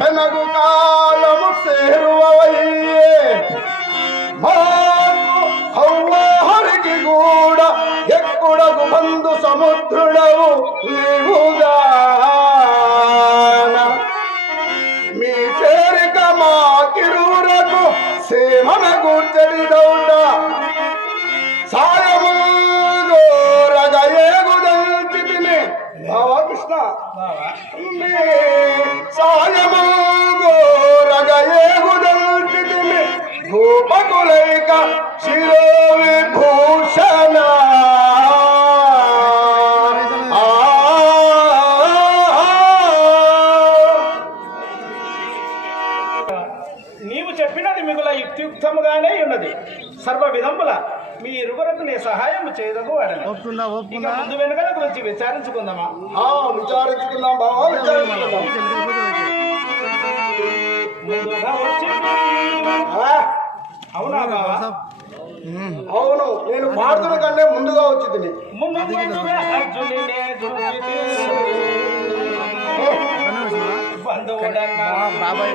ನನಗು ಕಾಲವು ಸೇರುವ ಕೂಡ ಎಕ್ಕುಡಗು ಬಂದು ಸಮುದ್ರವು ನೀವುಗ మిగుల యుక్తియుక్తముగానే ఉన్నది. సర్వ విధముల మీ ఇరువురకు నీ సహాయం ఒప్పుకుందా ముందు వెనుకల గురించి విచారించుకుందామా? ఆ, విచారించుకుందాం బావా విచారించుకుందాం. ముందుగా వచ్చి ఆ, అవునా బావా? అవును నేను పాడుతున్న కంటే ముందుగా వచ్చి తిని ముందు ముందుగా అర్జునుడే చూపితే బంధువుడన్నా బాబాయ్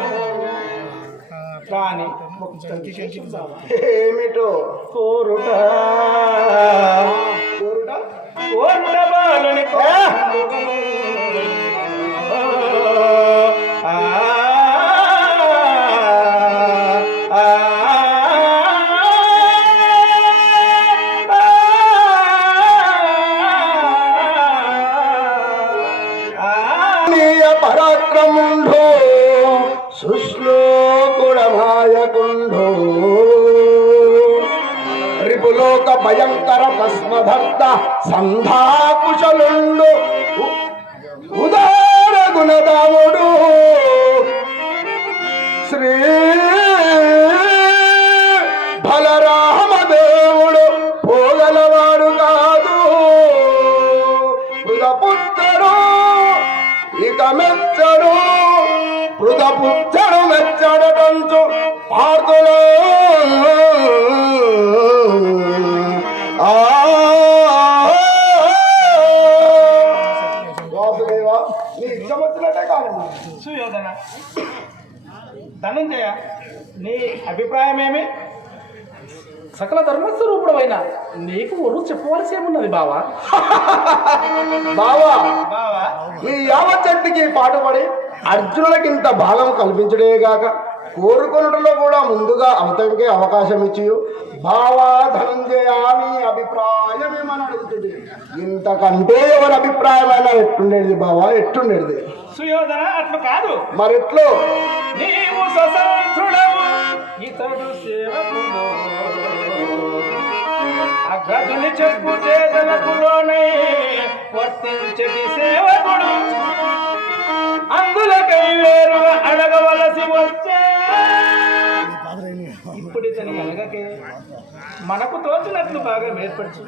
కొనుము. కానీ ఏమిటో కోరుట సుశ్లోకుడమాయకుండో రిపులోక భయంకర భస్మభక్త సంధాకుశలుండు ఉదార గుణదాముడు శ్రీ బలరామదేవుడు పోగలవాడు కాదు. పుత్రుడు ఇక మెచ్చడు పుత్రుడు వాసుదేవా నీ ఇష్టం వచ్చినట్టే కాదు సుయోధన ధనంజయ నీ అభిప్రాయం ఏమి? సకల ధర్మస్వరూపుడమైన నీకు ఒరు చెప్పవలసి ఏమున్నది బావా? బావా బావా. ఈ యావచ్చట్టుకి పాటుపడి అర్జునులకి ఇంత భాగం కల్పించడేగాక కోరుకొనుటలో కూడా ముందుగా అవతలికే అవకాశం ఇచ్చి బావా ధనంజయ నీ అభిప్రాయం ఏమని అడుగుతుంది. ఇంతకంటే ఎవరి అభిప్రాయమైనా ఎట్టుండేది బావా? ఎట్టుండేది? సుయోధన అట్లు కాదు. నీవు ఇతడు సేవకుడు అగ్రజుని చెప్పు వర్తించటి సేవకుడు మనకు తోచినట్లు బాగా ఏర్పరచు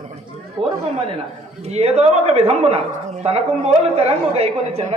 కోరుకోమనిన ఏదో ఒక విధంబున తనకు బోలు తెరంగు గైకొని చిన్న